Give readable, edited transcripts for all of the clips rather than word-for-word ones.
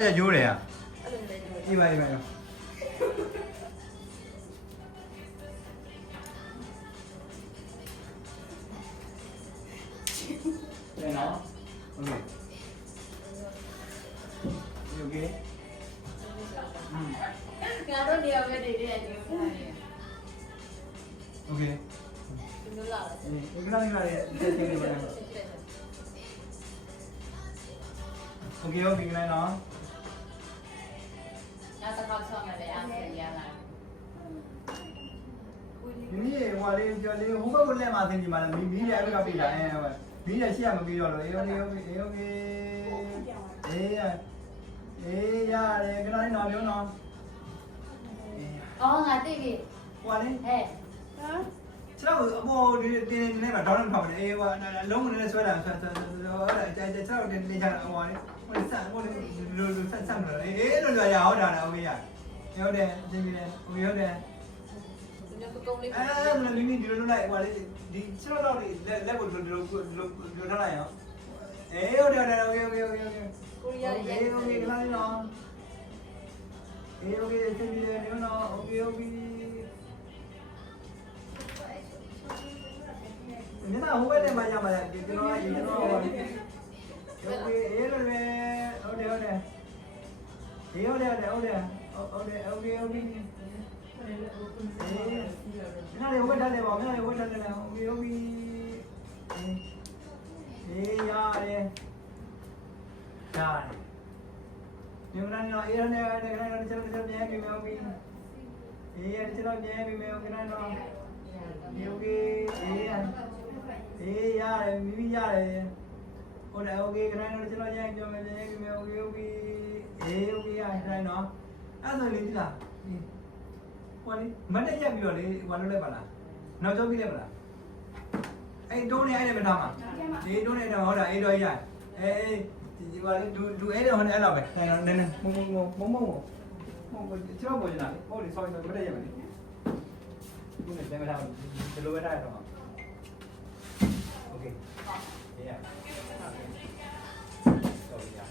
ရိုးတယ်อ่ะဒီပါဒီပါတယ်နော်โอเคโอเคငါတို့နေရာပဲနေနေတယ်โอเคဒီလိုလာတယ်ဒီကနေ့ကလည်းတက်ချင်းနေပါလားโอเคโอเคကနေ့နော်ညစကောက်ချောင်းရတယ်အားရရလာဒီနေ့ဟိုလေးကြော်လေးဟိုဘက်ကလက်မှာသင်ကြည့်ပါလားမီးလည်းအဲ့ဘက်ကပြတာမီးလည်းရှေ့ကမပြီးတော့လို့အေးโอเคโอเคအေးရတယ်ကနေ့နော်မျိုးနော်အော်ငါသိပြီဟိုလေးဟဲ့ကျွန်တော်အပေါ်ဒီတင်းနေမှာဒေါင်းထောက်တယ်အေးဟိုလုံးနေဆွဲတာဆွဲဟုတ်တယ်ကျွန်တော်တင်းနေချာဟိုလေးဟိုဆက်ဟိုလိုဆက်ဆက်လို့အေးလိုရအောင်တာโอเคရဟုတ်တယ်သင်ပြီလေโอเคဟုတ်တယ်ညပကုံးလေးအဲ့ဒါလည်းဒီလိုလိုက်ဟိုလေးဒီကျွန်တော်တို့လက်ကိုလိုထားလိုက်အောင်အေးဟုတ်တယ်โอเคကိုရီးယားရဲ့โอเคခဏလေးနော်အေးโอเคသင်ပြီလေနော်โอเค你那后边的嘛，要么就给我，OK，哎，了呗，OK，那里会谈的吧？那里会谈的了，OK，哎呀嘞，呀，你们那里哎呀，那这边给没有给？哎呀，这边给没有给那个？OK，哎呀。အေးရတယ်မိမိရတယ်ဟုတ်တယ်โอเคခဏတော့ကျွန်တော်ရိုက်ကြမယ်ရိုက်ပြီမယ်โอเคโอเคအေးโอเคရခိုင်းနော်အဲ့ဆိုလေးဒီလားဟိုလေမတ်တက်ရက်ပြီးတော့လေဟိုလုပ်လိုက်ပါလားနောက်ကျော်ပြီးလိုက်ပါလားအဲ့တုံးနေအဲ့ဒါမထားမှာဒီတုံးနေတော့ဟုတ်တာအေးတော့ရအေးဒီပါလေဒူအဲ့တော့ဟိုအဲ့လောက်ပဲခိုင်းတော့နည်းနည်းမုံကျွန်တော်ပေါ်နေတာလေဟုတ်လေ sorry မတ်တက်ရက်မယ်လေဒီနေ့ပြန်မထားဘူးဒီလိုပဲထားရတော့Okay. Yeah. So yeah.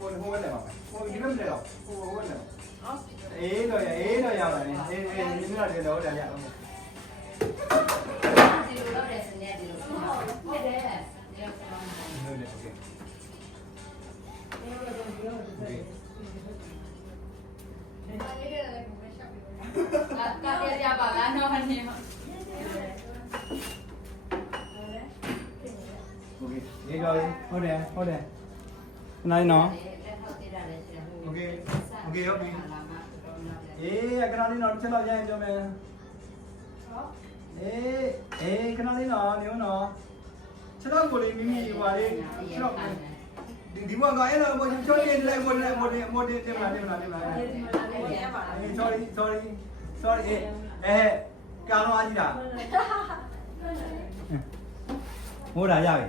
Hô lên nào. Hô đi lên đây đâu. Hô lên nào. Ế rồi ya rồi. Ế như là điều đó là ya. đi đâu đó để xin đi đâu. Cái đấy là. Okay. Các cái nhà bảo là nó anh em. Đi rồi,ဟုတ်တယ်နိုင်နော် Okay အေးခဏလေးနော်ချက်တော့ရရင်ပြောမယ်အေးခဏလေးနော်ညနော်ချက်တော့ကိုလေးမိမိဟိုပါလေးချက်တော့ဒီဘက်ကအဲ့လိုကိုချောလေးလိုက်မို့တင်မလားsorry ကာတော့အားကြီးတာဟိုတာရပြီ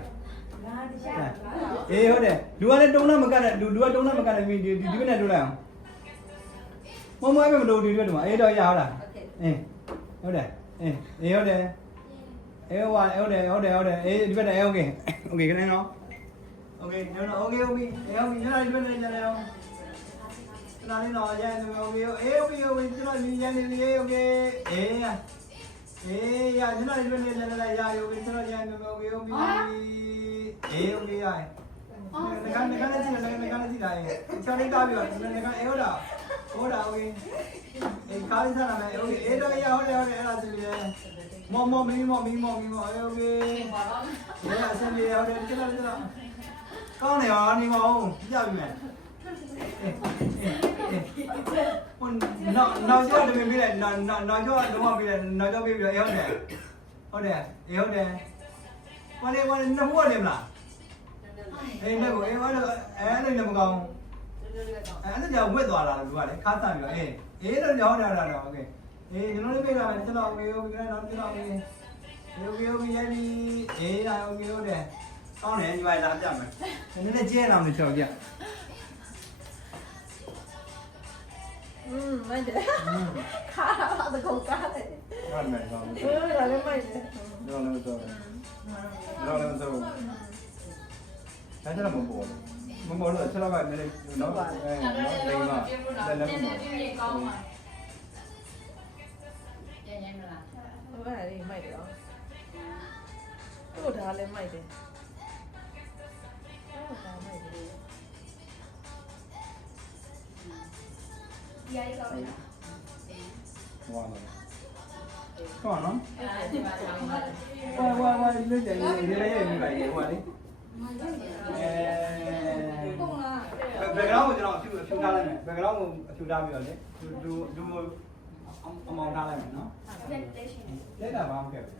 အေးဟုတ်တယ်လူကလည်းတုံးမကတ်တဲ့လူကတုံးမကတ်တဲ့ဒီဘက်နဲ့တို့လိုက်အောင်မမပဲမလို့ဒီဘက်တို့မှာအေးတော့ရဟုတ်လားအေးဟုတ်တယ်အေးဟုတ်တယ်အေးဟုတ်တယ်အေးဒီဘက်နဲ့โอเคကနေနော်โอเคနော်โอเคဟုတ်ပြီအေးဟုတ်ပြီညနေဒီဘက်နဲ့ကျန်တယ်အောင်ခဏလေးတော့ရရင်โอเคအေးဟုတ်ပြီကျွန်တော်ညီရနေပြီโอเคအေးရကျွန်တော်ဒီဘက်နဲ့ကျန်တယ်ရရโอเคကျွန်တော်ရရင်โอเคအေးโอเคရနေကလည်းကြည့်လိုက်ချာလေးကားပြီးတော့နေကအေးဟုတ်တာโอเคအေးကားလေးစားလာမယ်โอเคအေးတော့ရဟုတ်တယ်အဲ့ဒါစီလေမောမီမောโอเคရအစမ်းလေးဟုတ်တယ်ကျလာကောင်းနေရောနေမအောင်ပြပြီမယ်ဟိုနောက်ကျော်တယ်ပြီးလိုက်နောက်ကျော်လုံးဝပြီးလိုက်နောက်ကျော်ပြီးပြီးတော့အေးဟုတ်တယ်အေးဟုတ်တယ်ဘာလဲနှစ်ခုရတယ်မလားအေးလည်းကိုအေးအဲ့လိုလည်းမကောင်းအဲ့ဒါကြောင့်ဝက်သွားလာလို့ကလေခါတန်ပြီးတော့အေးတော့ကြောင်းတာတော့โอเคအေးကျွန်တော်လေးပြေးလာမယ်ကျွန်တော်โอเคနော်ကျွန်တော်โอเคရိုက်ပြီအေးလာโอเคဟုတ်တယ်ကောင်းတယ်ဒီပါလာပြမယ်နည်းနည်းကျဲလာမယ်ချောက်ပြမိုက်တယ်ခါတော့တကုတ်ကားတယ်ဟုတ်မယ်ကောင်းတယ်ဒါလည်းမိုက်တယ်တော့လည်းဆိုအဲ့ဒါမပေါ်ဘူး မမောလို့ဆက်တော့ကလည်းနော်အဲ အဲ့တော့လည်းတော့ပြဖို့တော့နည်းနည်းပြည့်ကောင်းပါရရမလား ဟိုကလည်းမိုက်တယ်ဟုတ်ဒါလည်းမိုက်တယ်ဟုတ်ဒါမိုက်တယ် ဒီရိုက်ကောင်းလား ဟောနော်ဟောနော် အဲဒီမှာတောင်းပါတယ် ဝါဒီလိုတယ်ဒီလေးရေးနေပါလေဟောလေ ပုံလား background ကိုကျွန်တော်အဖြူထားလိုက်မယ် background ကိုအဖြူထားပြီးတော့လေလူအမောင်ထားလိုက်မယ်နော် တက်တက်ရှင် လက်တာဘာမှမခဲ့ဘူး